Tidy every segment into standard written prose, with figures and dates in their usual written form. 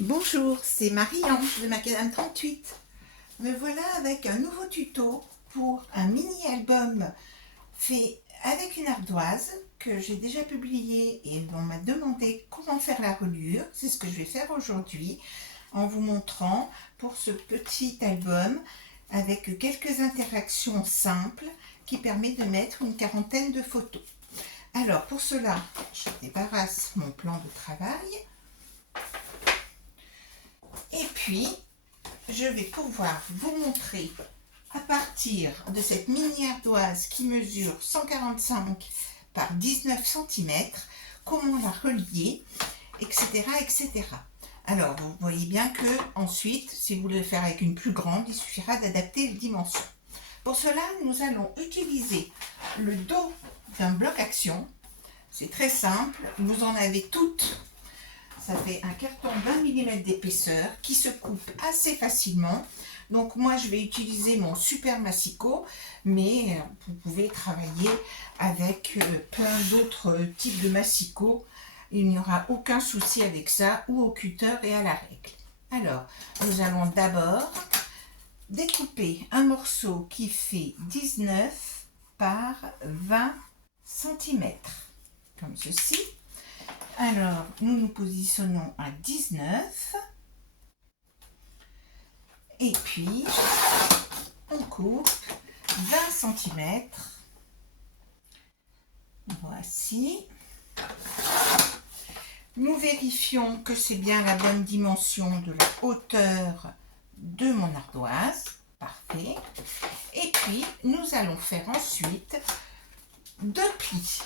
Bonjour, c'est Marie-Ange de Macadam 38. Me voilà avec un nouveau tuto pour un mini-album fait avec une ardoise que j'ai déjà publié et on m'a demandé comment faire la reliure. C'est ce que je vais faire aujourd'hui en vous montrant pour ce petit album avec quelques interactions simples qui permet de mettre une quarantaine de photos. Alors pour cela, je débarrasse mon plan de travail. Et puis, je vais pouvoir vous montrer à partir de cette mini ardoise qui mesure 145 par 19 cm, comment la relier, etc., etc. Alors, vous voyez bien que ensuite, si vous voulez le faire avec une plus grande, il suffira d'adapter les dimensions. Pour cela, nous allons utiliser le dos d'un bloc action. C'est très simple, vous en avez toutes. Ça fait un carton 20 mm d'épaisseur qui se coupe assez facilement. Donc moi je vais utiliser mon Super Massico, mais vous pouvez travailler avec plein d'autres types de massicot. Il n'y aura aucun souci avec ça, ou au cutter et à la règle. Alors, nous allons d'abord découper un morceau qui fait 19 par 20 cm, comme ceci. Alors, nous nous positionnons à 19 et puis on coupe 20 cm. Voici. Nous vérifions que c'est bien la bonne dimension de la hauteur de mon ardoise. Parfait. Et puis, nous allons faire ensuite deux plis.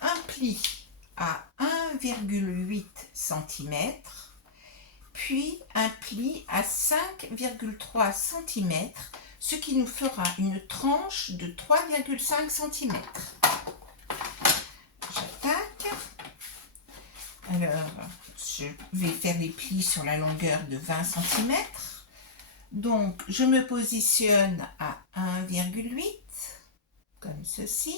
Un pli à 1,8 cm, puis un pli à 5,3 cm, ce qui nous fera une tranche de 3,5 cm. J'attaque. Alors, je vais faire des plis sur la longueur de 20 cm. Donc, je me positionne à 1,8, comme ceci,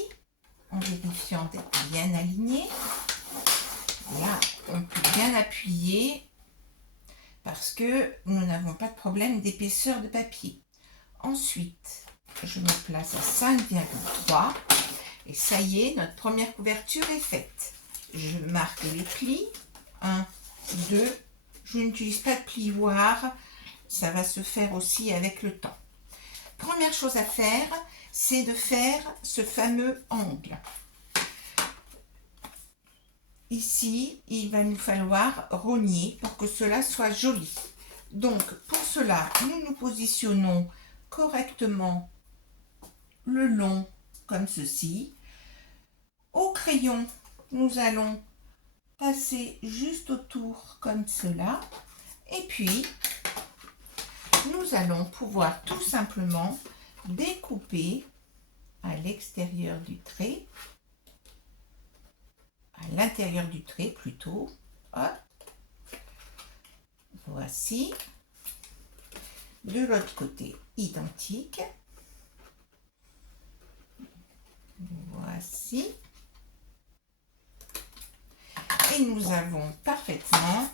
en vérifiant d'être bien aligné. Là, on peut bien appuyer parce que nous n'avons pas de problème d'épaisseur de papier. Ensuite, je me place à 5,3 et ça y est, notre première couverture est faite. Je marque les plis. 1, 2. Je n'utilise pas de plioir. Ça va se faire aussi avec le temps. Première chose à faire, c'est de faire ce fameux angle. Ici, il va nous falloir rogner pour que cela soit joli. Donc, pour cela, nous nous positionnons correctement le long, comme ceci. Au crayon, nous allons passer juste autour, comme cela. Et puis, nous allons pouvoir tout simplement découper à l'extérieur du trait, à l'intérieur du trait plutôt. Hop. Voici. De l'autre côté, identique. Voici. Et nous avons parfaitement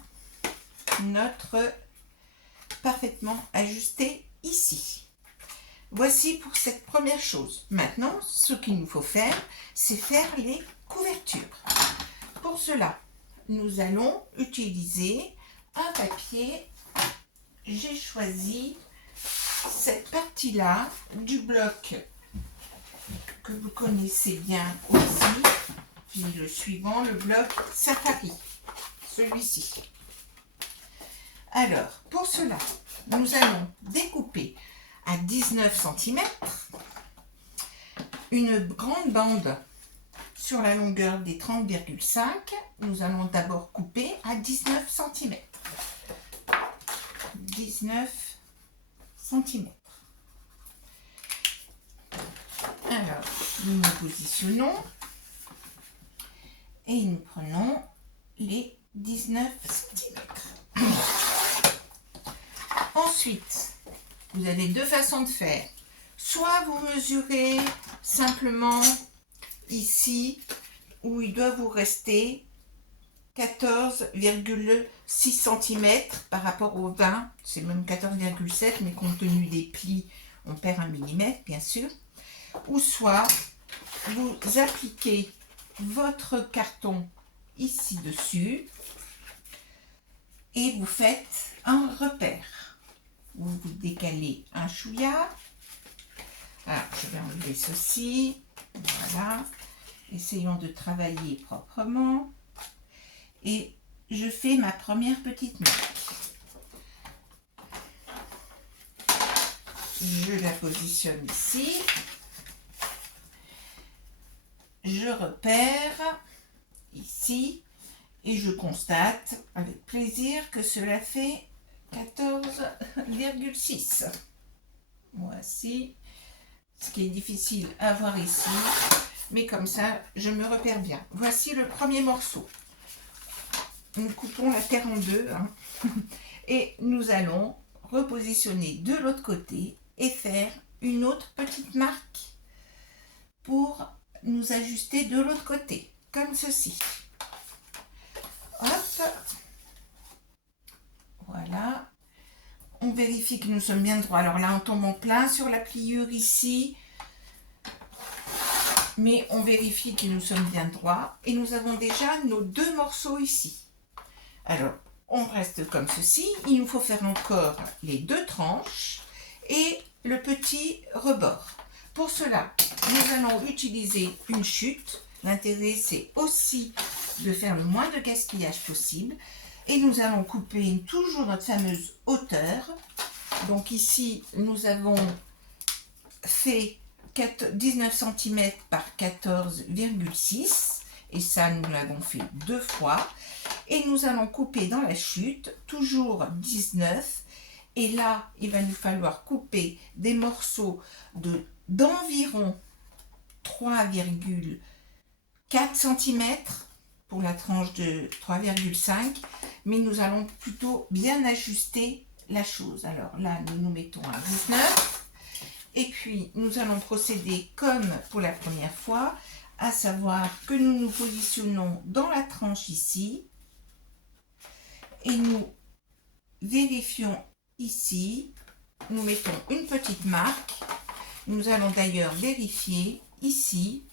ajusté ici. Voici pour cette première chose. Maintenant, ce qu'il nous faut faire, c'est faire les couvertures. Pour cela, nous allons utiliser un papier. J'ai choisi cette partie-là du bloc que vous connaissez bien aussi. Puis le suivant, le bloc Safari, celui-ci. Alors, pour cela, nous allons découper à 19 cm une grande bande sur la longueur des 30,5. Nous allons d'abord couper à 19 cm. 19 cm. Alors, nous nous positionnons et nous prenons les 19 cm. Ensuite, vous avez deux façons de faire. Soit vous mesurez simplement ici où il doit vous rester 14,6 cm par rapport au 20, c'est même 14,7, mais compte tenu des plis, on perd 1 mm, bien sûr. Ou soit, vous appliquez votre carton ici dessus et vous faites un repère. Vous décalez un chouïa. Alors, je vais enlever ceci. Voilà. Essayons de travailler proprement. Et je fais ma première petite marque. Je la positionne ici. Je repère ici et je constate avec plaisir que cela fait 14,6. Voici ce qui est difficile à voir ici, mais comme ça je me repère bien. Voici le premier morceau. Nous coupons la terre en deux et nous allons repositionner de l'autre côté et faire une autre petite marque pour nous ajuster de l'autre côté, comme ceci. Hop, voilà. On vérifie que nous sommes bien droits. Alors là, on tombe en plein sur la pliure ici, mais on vérifie que nous sommes bien droits. Et nous avons déjà nos deux morceaux ici. Alors, on reste comme ceci. Il nous faut faire encore les deux tranches et le petit rebord. Pour cela, nous allons utiliser une chute. L'intérêt, c'est aussi de faire le moins de gaspillage possible. Et nous allons couper toujours notre fameuse hauteur. Donc ici, nous avons fait 19 cm par 14,6. Et ça, nous l'avons fait deux fois. Et nous allons couper dans la chute, toujours 19. Et là, il va nous falloir couper des morceaux d'environ 3,4 cm pour la tranche de 3,5. Mais nous allons plutôt bien ajuster la chose. Alors là, nous nous mettons à 19. Et puis, nous allons procéder comme pour la première fois, à savoir que nous nous positionnons dans la tranche ici. Et nous vérifions ici, nous mettons une petite marque. Nous allons d'ailleurs vérifier ici,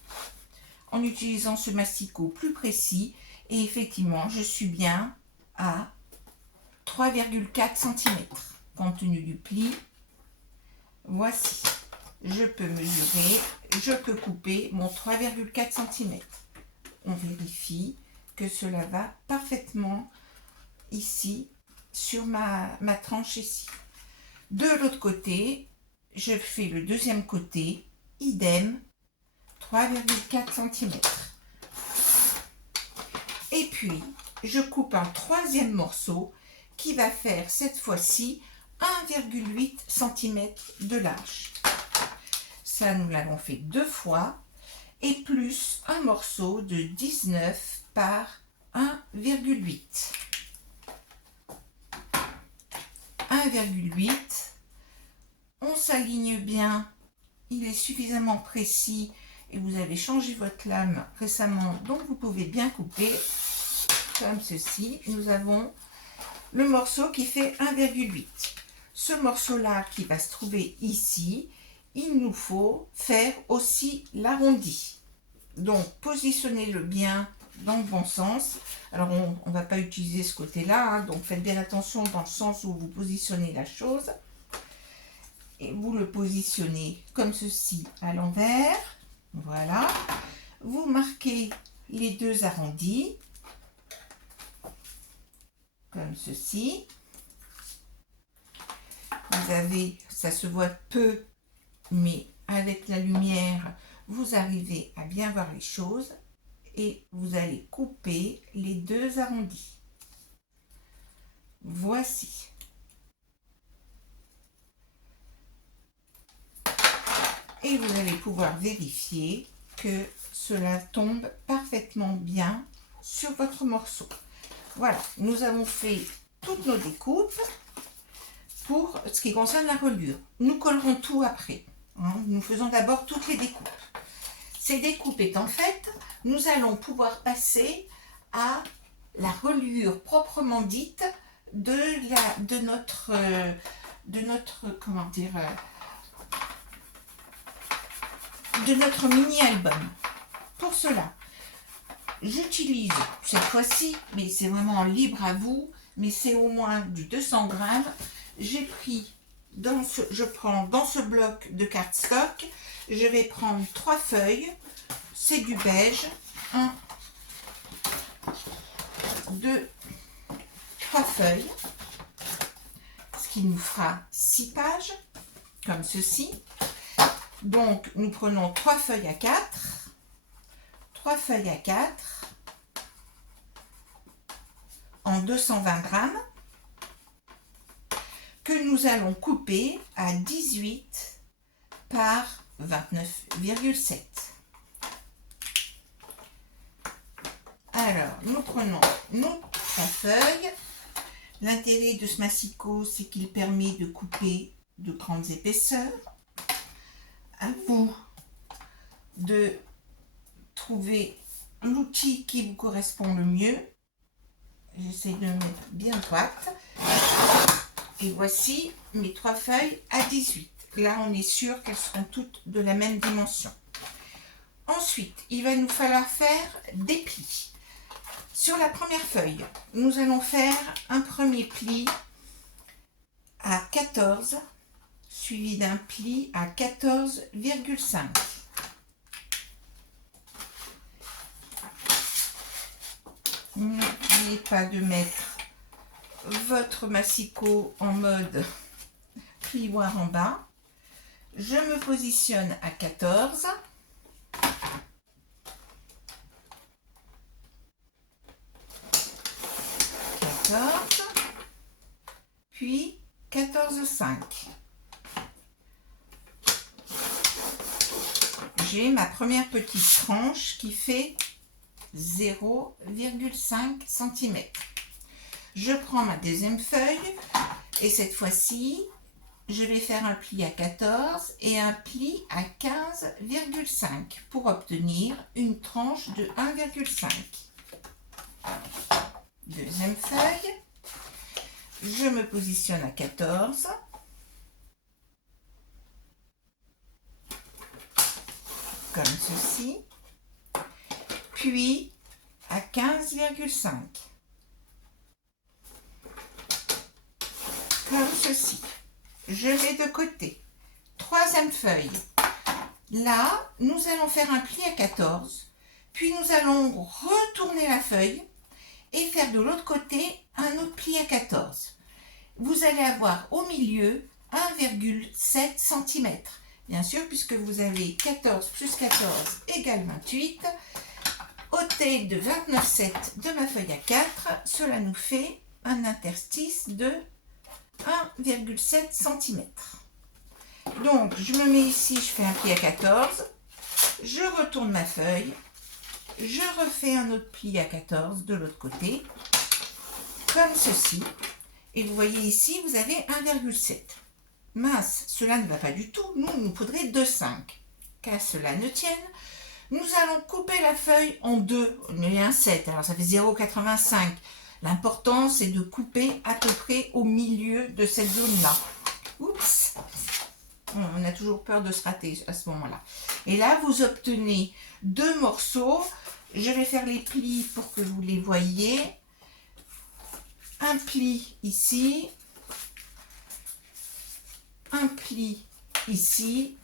en utilisant ce masticot plus précis. Et effectivement, je suis bien à 3,4 cm. Compte tenu du pli, voici. Je peux mesurer, je peux couper mon 3,4 cm. On vérifie que cela va parfaitement ici sur ma tranche ici. De l'autre côté, je fais le deuxième côté, idem, 3,4 cm. Et puis, je coupe un troisième morceau qui va faire cette fois-ci 1,8 cm de large. Ça, nous l'avons fait deux fois. Et plus un morceau de 19 par 1,8. 1,8. On s'aligne bien. Il est suffisamment précis et vous avez changé votre lame récemment, donc vous pouvez bien couper comme ceci. Nous avons le morceau qui fait 1,8. Ce morceau-là qui va se trouver ici, il nous faut faire aussi l'arrondi. Donc, positionnez-le bien dans le bon sens. Alors, on ne va pas utiliser ce côté-là, donc faites bien attention dans le sens où vous positionnez la chose. Et vous le positionnez comme ceci à l'envers. Voilà. Vous marquez les deux arrondis, comme ceci. Vous avez, ça se voit peu, mais avec la lumière, vous arrivez à bien voir les choses et vous allez couper les deux arrondis. Voici. Et vous allez pouvoir vérifier que cela tombe parfaitement bien sur votre morceau. Voilà, nous avons fait toutes nos découpes. Pour ce qui concerne la reliure, nous collerons tout après. Nous faisons d'abord toutes les découpes. Ces découpes étant faites, nous allons pouvoir passer à la reliure proprement dite de notre comment dire, de notre mini-album. Pour cela, j'utilise cette fois-ci, mais c'est vraiment libre à vous, mais c'est au moins du 200 grammes. J'ai pris, je prends dans ce bloc de cardstock, je vais prendre 3 feuilles, c'est du beige, 1, 2, 3 feuilles, ce qui nous fera 6 pages, comme ceci. Donc, nous prenons 3 feuilles à 4, 3 feuilles à 4, en 220 grammes, que nous allons couper à 18 par 29,7. Alors, nous prenons nos 3 feuilles. L'intérêt de ce massicot, c'est qu'il permet de couper de grandes épaisseurs. À vous de trouver l'outil qui vous correspond le mieux. J'essaie de me mettre bien droite. Et voici mes 3 feuilles à 18. Là, on est sûr qu'elles seront toutes de la même dimension. Ensuite, il va nous falloir faire des plis. Sur la première feuille, nous allons faire un premier pli à 14, suivi d'un pli à 14,5. N'oubliez pas de mettre votre massicot en mode plioir en bas. Je me positionne à 14. 14, puis 14,5. J'ai ma première petite tranche qui fait 0,5 cm. Je prends ma deuxième feuille et cette fois-ci, je vais faire un pli à 14 et un pli à 15,5 pour obtenir une tranche de 1,5. Deuxième feuille, je me positionne à 14, comme ceci, puis à 15,5, comme ceci. Je mets de côté. Troisième feuille, là, nous allons faire un pli à 14, puis nous allons retourner la feuille et faire de l'autre côté un autre pli à 14. Vous allez avoir au milieu 1,7 cm. Bien sûr, puisque vous avez 14 plus 14 égale 28. Ôtez de 29,7 de ma feuille à 4. Cela nous fait un interstice de 1,7 cm. Donc, je me mets ici, je fais un pli à 14. Je retourne ma feuille. Je refais un autre pli à 14 de l'autre côté, comme ceci. Et vous voyez ici, vous avez 1,7. Mince, cela ne va pas du tout. Nous, il nous faudrait 2,5. Qu'à cela ne tienne, nous allons couper la feuille en deux. On est un 7, alors ça fait 0,85. L'important, c'est de couper à peu près au milieu de cette zone-là. Oups! On a toujours peur de se rater à ce moment-là. Et là, vous obtenez 2 morceaux. Je vais faire les plis pour que vous les voyez. Un pli ici. Un pli ici.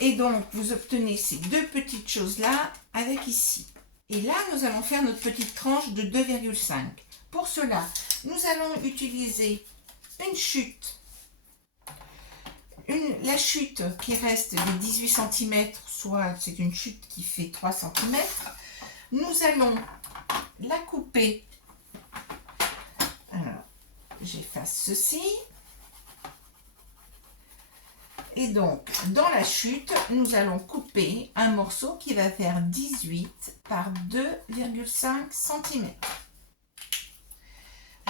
Et donc, vous obtenez ces 2 petites choses-là avec ici. Et là, nous allons faire notre petite tranche de 2,5. Pour cela, nous allons utiliser une chute. La chute qui reste des 18 cm, soit c'est une chute qui fait 3 cm. Nous allons la couper. Alors, j'efface ceci. Et donc, dans la chute, nous allons couper un morceau qui va faire 18 par 2,5 cm.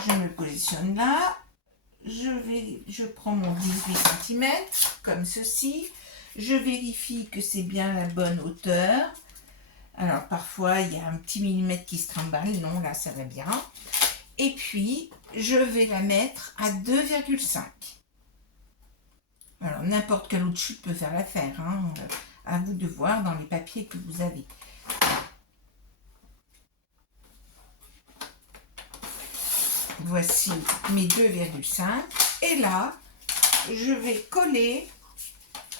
Je me positionne là. Je prends mon 18 cm, comme ceci. Je vérifie que c'est bien la bonne hauteur. Alors parfois il y a un petit millimètre qui se trimballe, non là ça va bien. Et puis je vais la mettre à 2,5. Alors n'importe quel autre chute peut faire l'affaire, hein. À vous de voir dans les papiers que vous avez. Voici mes 2,5 et là je vais coller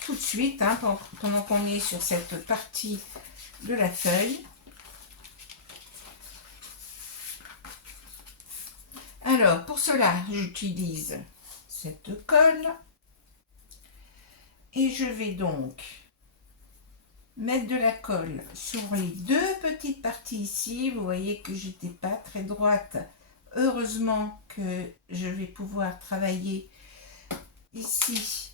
tout de suite, hein, pendant qu'on est sur cette partie de la feuille. Alors pour cela j'utilise cette colle et je vais donc mettre de la colle sur les deux petites parties ici. Vous voyez que j'étais pas très droite. Heureusement que je vais pouvoir travailler ici.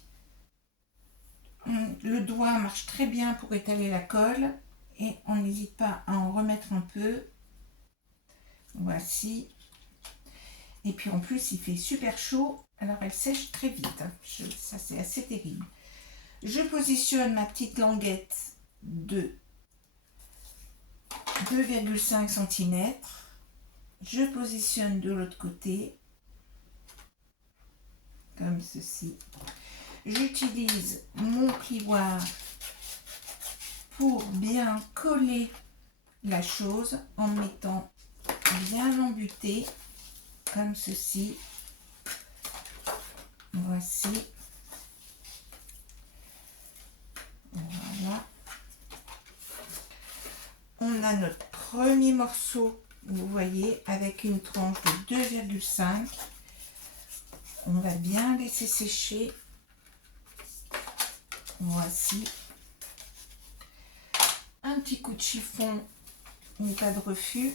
Le doigt marche très bien pour étaler la colle et on n'hésite pas à en remettre un peu. Voici. Et puis en plus il fait super chaud, alors elle sèche très vite. Ça c'est assez terrible. Je positionne ma petite languette de 2,5 cm. Je positionne de l'autre côté, comme ceci. J'utilise mon plioir pour bien coller la chose en mettant bien embuté, comme ceci. Voici. Voilà. On a notre premier morceau, vous voyez, avec une tranche de 2,5. On va bien laisser sécher. Voici. Un petit coup de chiffon, mais pas de refus.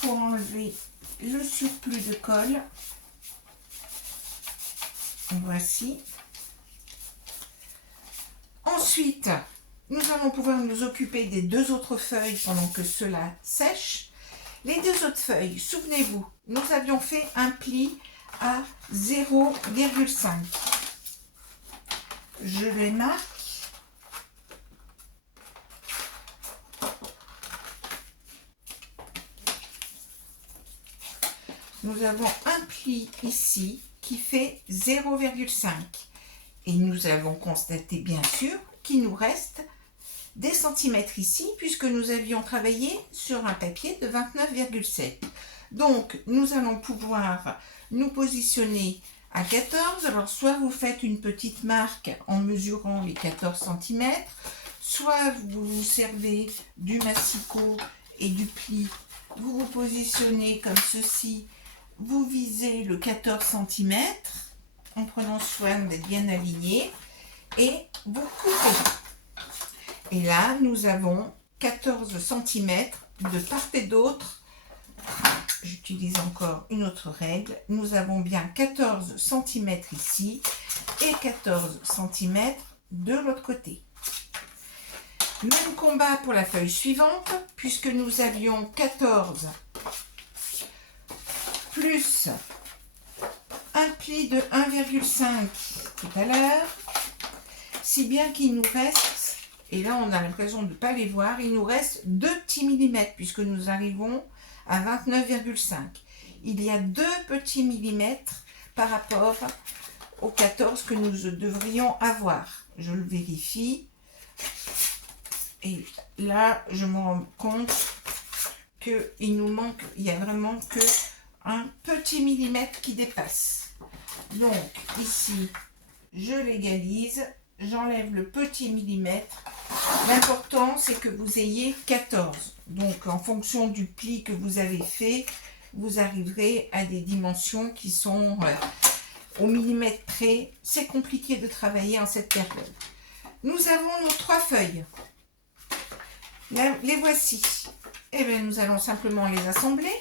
Pour enlever le surplus de colle. Voici. Ensuite, nous allons pouvoir nous occuper des deux autres feuilles pendant que cela sèche. Les deux autres feuilles, souvenez-vous, nous avions fait un pli à 0,5. Je les marque. Nous avons un pli ici qui fait 0,5. Et nous avons constaté bien sûr qu'il nous reste des centimètres ici puisque nous avions travaillé sur un papier de 29,7. Donc nous allons pouvoir nous positionner à 14. Alors soit vous faites une petite marque en mesurant les 14 cm, soit vous vous servez du massicot et du pli, vous vous positionnez comme ceci, vous visez le 14 cm en prenant soin d'être bien aligné et vous coupez. Et là, nous avons 14 cm de part et d'autre. J'utilise encore une autre règle. Nous avons bien 14 cm ici et 14 cm de l'autre côté. Même combat pour la feuille suivante, puisque nous avions 14 plus un pli de 1,5 tout à l'heure, si bien qu'il nous reste, et là on a l'impression de ne pas les voir, il nous reste 2 petits millimètres puisque nous arrivons à 29,5. Il y a 2 petits millimètres par rapport aux 14 que nous devrions avoir. Je le vérifie. Et là, je me rends compte qu'il nous manque, il n'y a vraiment que un petit millimètre qui dépasse. Donc ici, je l'égalise, j'enlève le petit millimètre. L'important, c'est que vous ayez 14. Donc en fonction du pli que vous avez fait, vous arriverez à des dimensions qui sont au millimètre près. C'est compliqué de travailler en cette période. Nous avons nos 3 feuilles. Les voici. Et bien, nous allons simplement les assembler.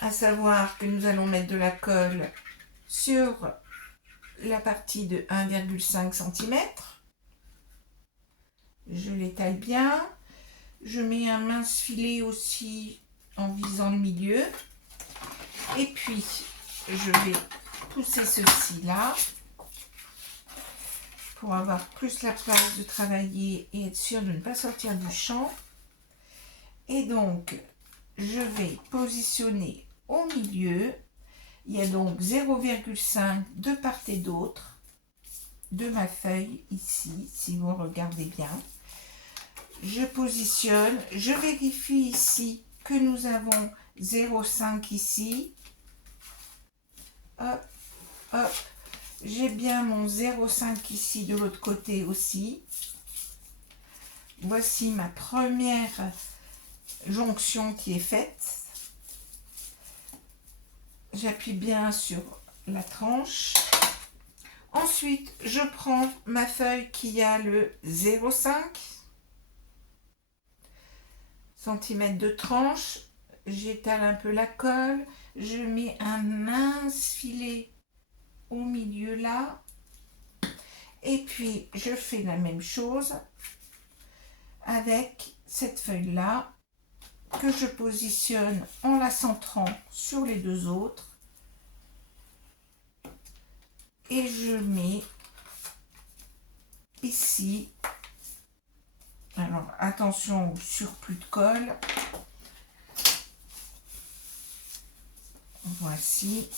À savoir que nous allons mettre de la colle sur la partie de 1,5 cm. Je l'étale bien. Je mets un mince filet aussi en visant le milieu. Et puis, je vais pousser ceci là pour avoir plus la place de travailler et être sûr de ne pas sortir du champ. Et donc, je vais positionner au milieu. Il y a donc 0,5 de part et d'autre de ma feuille ici, si vous regardez bien. Je positionne, je vérifie ici que nous avons 0,5 ici. Hop, hop. J'ai bien mon 0,5 ici de l'autre côté aussi. Voici ma première jonction qui est faite. J'appuie bien sur la tranche. Ensuite, je prends ma feuille qui a le 0,5 cm de tranche. J'étale un peu la colle. Je mets un mince filet au milieu là. Et puis, je fais la même chose avec cette feuille là que je positionne en la centrant sur les deux autres. Et je mets ici, alors attention au surplus de colle, voici,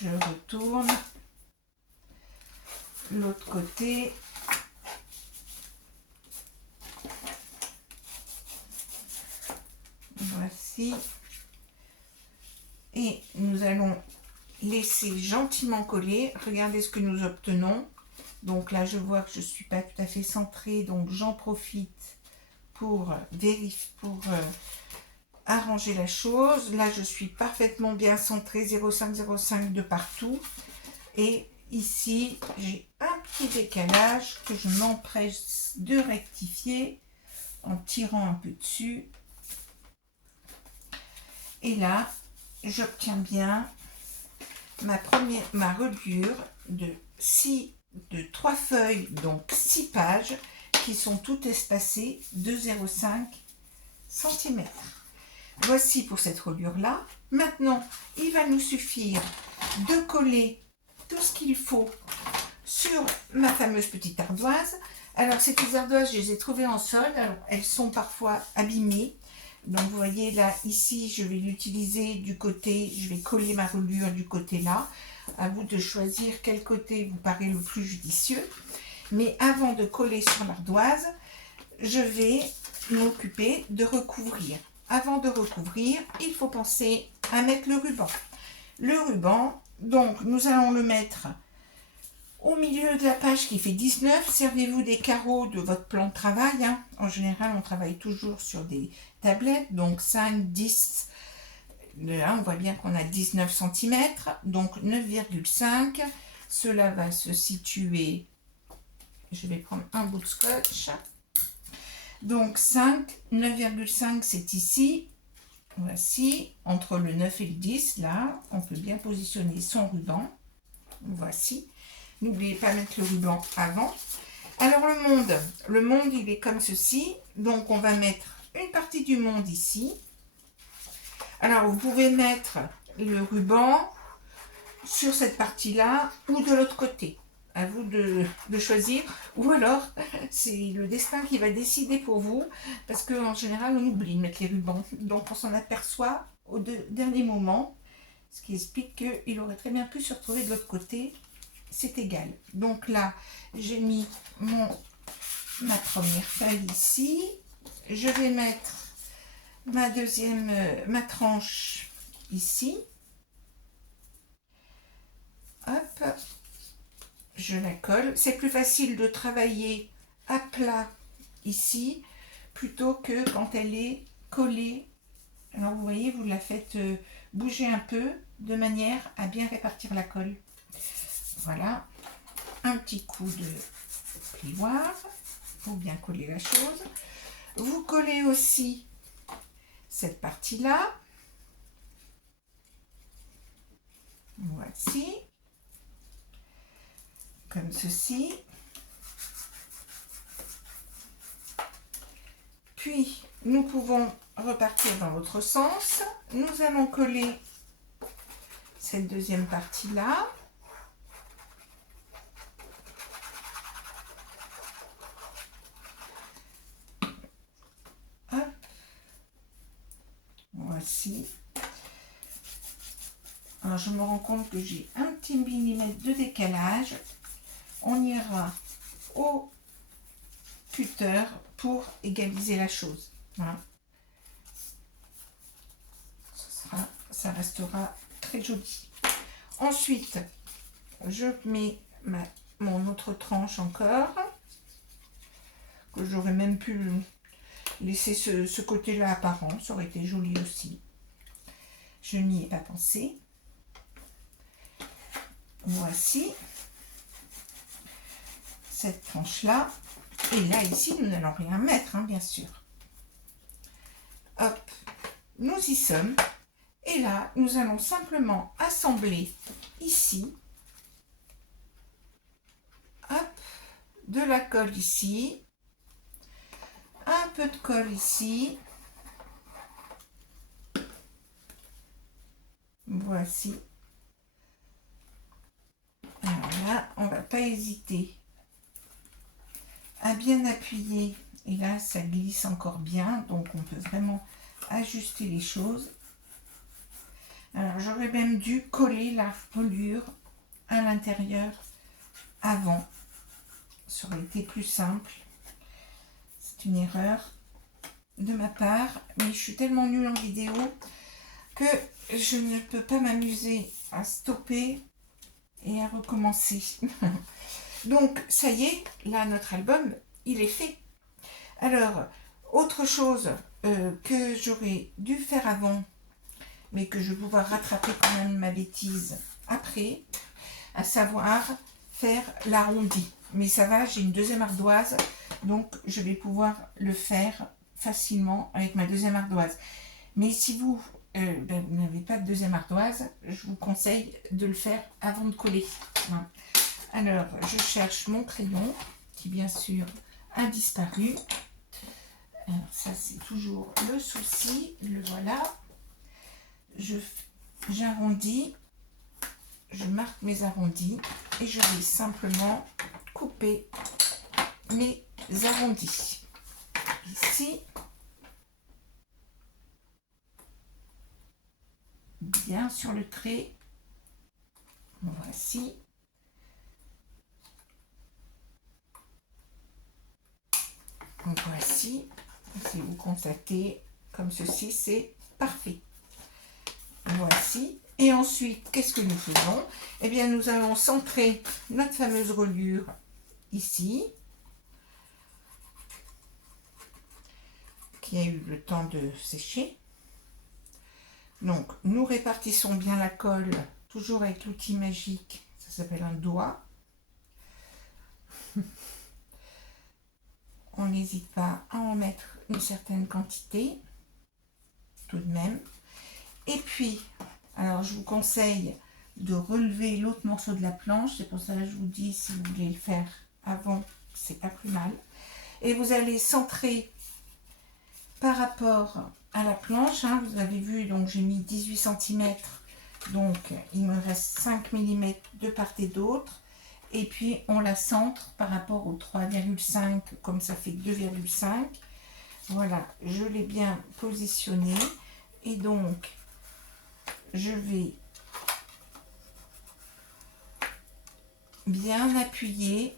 je retourne l'autre côté, voici, et nous allons laisser gentiment coller. Regardez ce que nous obtenons. Donc là, je vois que je ne suis pas tout à fait centrée, donc j'en profite pour vérifier, pour arranger la chose. Là, je suis parfaitement bien centrée, 0,5, 0,5 de partout. Et ici, j'ai un petit décalage que je m'empresse de rectifier en tirant un peu dessus. Et là, j'obtiens bien ma reliure de 3 feuilles, donc 6 pages, qui sont toutes espacées de 0,5 cm. Voici pour cette reliure-là. Maintenant, il va nous suffire de coller tout ce qu'il faut sur ma fameuse petite ardoise. Alors, ces petites ardoises, je les ai trouvées en solde. Alors, elles sont parfois abîmées. Donc, vous voyez là, ici, je vais l'utiliser du côté, je vais coller ma reliure du côté là. À vous de choisir quel côté vous paraît le plus judicieux. Mais avant de coller sur l'ardoise, je vais m'occuper de recouvrir. Avant de recouvrir, il faut penser à mettre le ruban. Le ruban, donc, nous allons le mettre au milieu de la page qui fait 19, servez-vous des carreaux de votre plan de travail. Hein. En général, on travaille toujours sur des tablettes, donc 5, 10. Là, on voit bien qu'on a 19 cm, donc 9,5. Cela va se situer, je vais prendre un bout de scotch. Donc 5, 9,5 c'est ici. Voici, entre le 9 et le 10, là, on peut bien positionner son ruban. Voici. N'oubliez pas de mettre le ruban avant. Alors le monde il est comme ceci. Donc on va mettre une partie du monde ici. Alors vous pouvez mettre le ruban sur cette partie-là ou de l'autre côté. À vous de choisir. Ou alors c'est le destin qui va décider pour vous. Parce qu'en général on oublie de mettre les rubans. Donc on s'en aperçoit au dernier moment. Ce qui explique qu'il aurait très bien pu se retrouver de l'autre côté. C'est égal. Donc là, j'ai mis ma première feuille ici. Je vais mettre ma tranche ici. Hop, je la colle. C'est plus facile de travailler à plat ici plutôt que quand elle est collée. Alors vous voyez, vous la faites bouger un peu de manière à bien répartir la colle. Voilà, un petit coup de plioir pour bien coller la chose. Vous collez aussi cette partie-là. Voici, comme ceci. Puis, nous pouvons repartir dans l'autre sens. Nous allons coller cette deuxième partie-là. Hop. Voici. Alors, je me rends compte que j'ai un petit millimètre de décalage. On ira au cutter pour égaliser la chose. Voilà. Ça restera très joli. Ensuite, je mets mon autre tranche encore, que j'aurais même pu laisser ce côté-là apparent, ça aurait été joli aussi. Je n'y ai pas pensé. Voici cette tranche-là. Et là, ici, nous n'allons rien mettre, hein, bien sûr. Hop, nous y sommes. Et là, nous allons simplement assembler ici. Hop, de la colle ici. Un peu de colle ici. Voici. Alors là, on ne va pas hésiter à bien appuyer. Et là, ça glisse encore bien. Donc, on peut vraiment ajuster les choses. Alors, j'aurais même dû coller la reliure à l'intérieur avant. Ça aurait été plus simple. C'est une erreur de ma part. Mais je suis tellement nulle en vidéo que je ne peux pas m'amuser à stopper et à recommencer. Donc, ça y est, là, notre album, il est fait. Alors, autre chose que j'aurais dû faire avant, mais que je vais pouvoir rattraper quand même ma bêtise après, à savoir faire l'arrondi. Mais ça va, j'ai une deuxième ardoise, donc je vais pouvoir le faire facilement avec ma deuxième ardoise. Mais si vous n'avez pas de deuxième ardoise, je vous conseille de le faire avant de coller. Voilà. Alors, je cherche mon crayon, qui bien sûr a disparu. Alors, ça, c'est toujours le souci. Le voilà. J'arrondis, je marque mes arrondis et je vais simplement couper mes arrondis. Ici, bien sur le trait. Voici. Voici. Si vous constatez, comme ceci, c'est parfait. Voici. Et ensuite, qu'est-ce que nous faisons? Eh bien, nous allons centrer notre fameuse reliure ici, qui a eu le temps de sécher. Donc, nous répartissons bien la colle, toujours avec l'outil magique, ça s'appelle un doigt. On n'hésite pas à en mettre une certaine quantité, tout de même. Et puis, alors je vous conseille de relever l'autre morceau de la planche, c'est pour ça que je vous dis, si vous voulez le faire avant, c'est pas plus mal. Et vous allez centrer par rapport à la planche, hein, vous avez vu, donc j'ai mis 18 cm, donc il me reste 5 mm de part et d'autre. Et puis on la centre par rapport au 3,5, comme ça fait 2,5. Voilà, je l'ai bien positionné. Et donc, je vais bien appuyer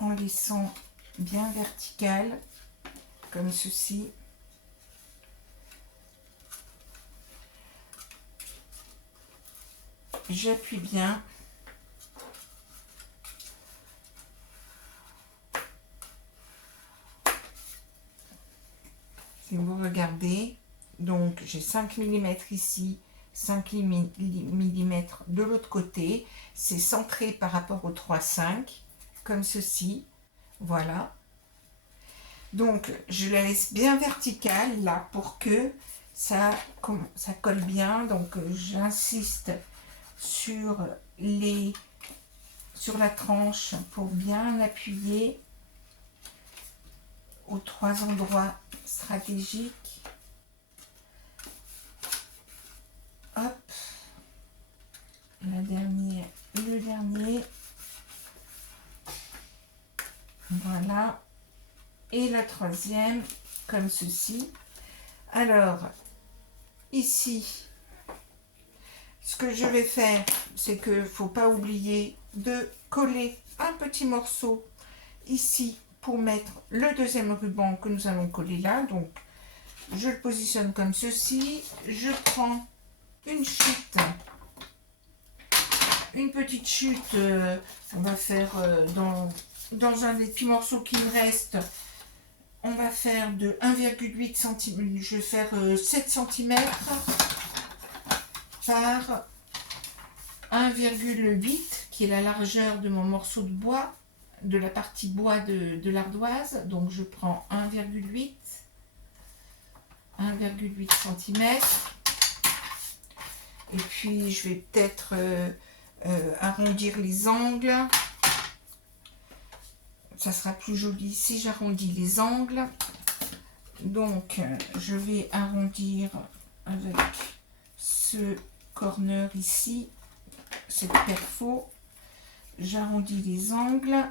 en laissant bien vertical, comme ceci. J'appuie bien. Si vous regardez, donc j'ai 5 mm ici, 5 mm de l'autre côté. C'est centré par rapport au 3,5, comme ceci. Voilà. Donc, je la laisse bien verticale, là, pour que ça colle bien. Donc, j'insiste sur la tranche pour bien appuyer aux 3 endroits stratégiques. Hop. le dernier, voilà, et la troisième comme ceci. Alors ici, ce que je vais faire, c'est que faut pas oublier de coller un petit morceau ici pour mettre le deuxième ruban que nous allons coller là. Donc je le positionne comme ceci, je prends une chute, une petite chute, on va faire dans un des petits morceaux qui me reste, on va faire de 1,8 cm, je vais faire 7 cm par 1,8 qui est la largeur de mon morceau de bois, de la partie bois de l'ardoise. Donc je prends 1,8 cm. Et puis je vais peut-être arrondir les angles. Ça sera plus joli si j'arrondis les angles. Donc je vais arrondir avec ce corner ici, cette perfo. J'arrondis les angles.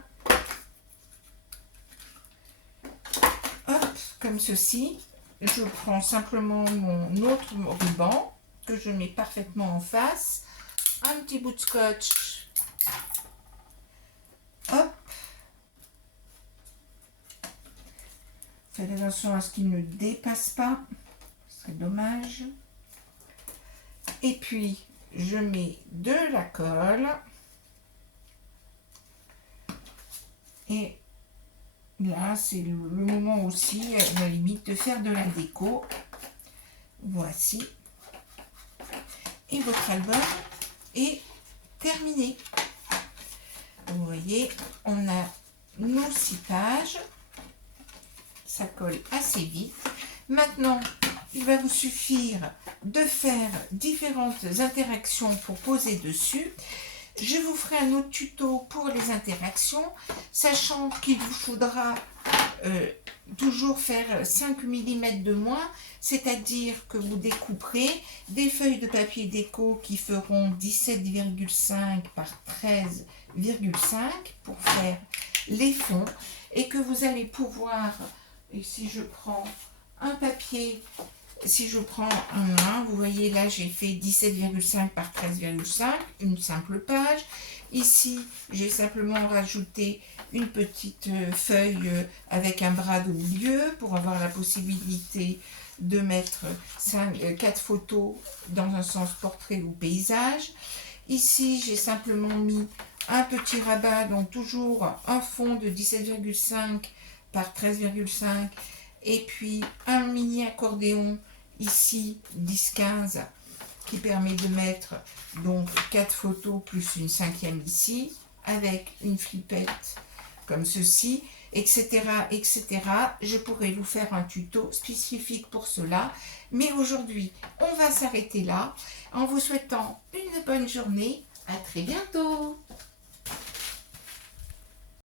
Hop, comme ceci. Je prends simplement mon autre ruban que je mets parfaitement en face. Un petit bout de scotch. Hop. Faites attention à ce qu'il ne dépasse pas. Ce serait dommage. Et puis, je mets de la colle. Et là, c'est le moment aussi, à la limite, de faire de la déco. Voici. Et votre album est terminé. Vous voyez, on a nos 6 pages. Ça colle assez vite. Maintenant, il va vous suffire de faire différentes interactions pour poser dessus. Je vous ferai un autre tuto pour les interactions, sachant qu'il vous faudra toujours faire 5 mm de moins, c'est-à-dire que vous découperez des feuilles de papier déco qui feront 17,5 par 13,5 pour faire les fonds, et que vous allez pouvoir, et si je prends un papier, si je prends un, vous voyez là j'ai fait 17,5 par 13,5, une simple page. Ici j'ai simplement rajouté une petite feuille avec un brad au milieu pour avoir la possibilité de mettre 4 photos dans un sens portrait ou paysage. Ici j'ai simplement mis un petit rabat, donc toujours un fond de 17,5 par 13,5 et puis un mini accordéon ici 10-15 qui permet de mettre donc 4 photos plus une 5e ici avec une flippette comme ceci, etc., etc. Je pourrais vous faire un tuto spécifique pour cela, mais aujourd'hui on va s'arrêter là en vous souhaitant une bonne journée. À très bientôt.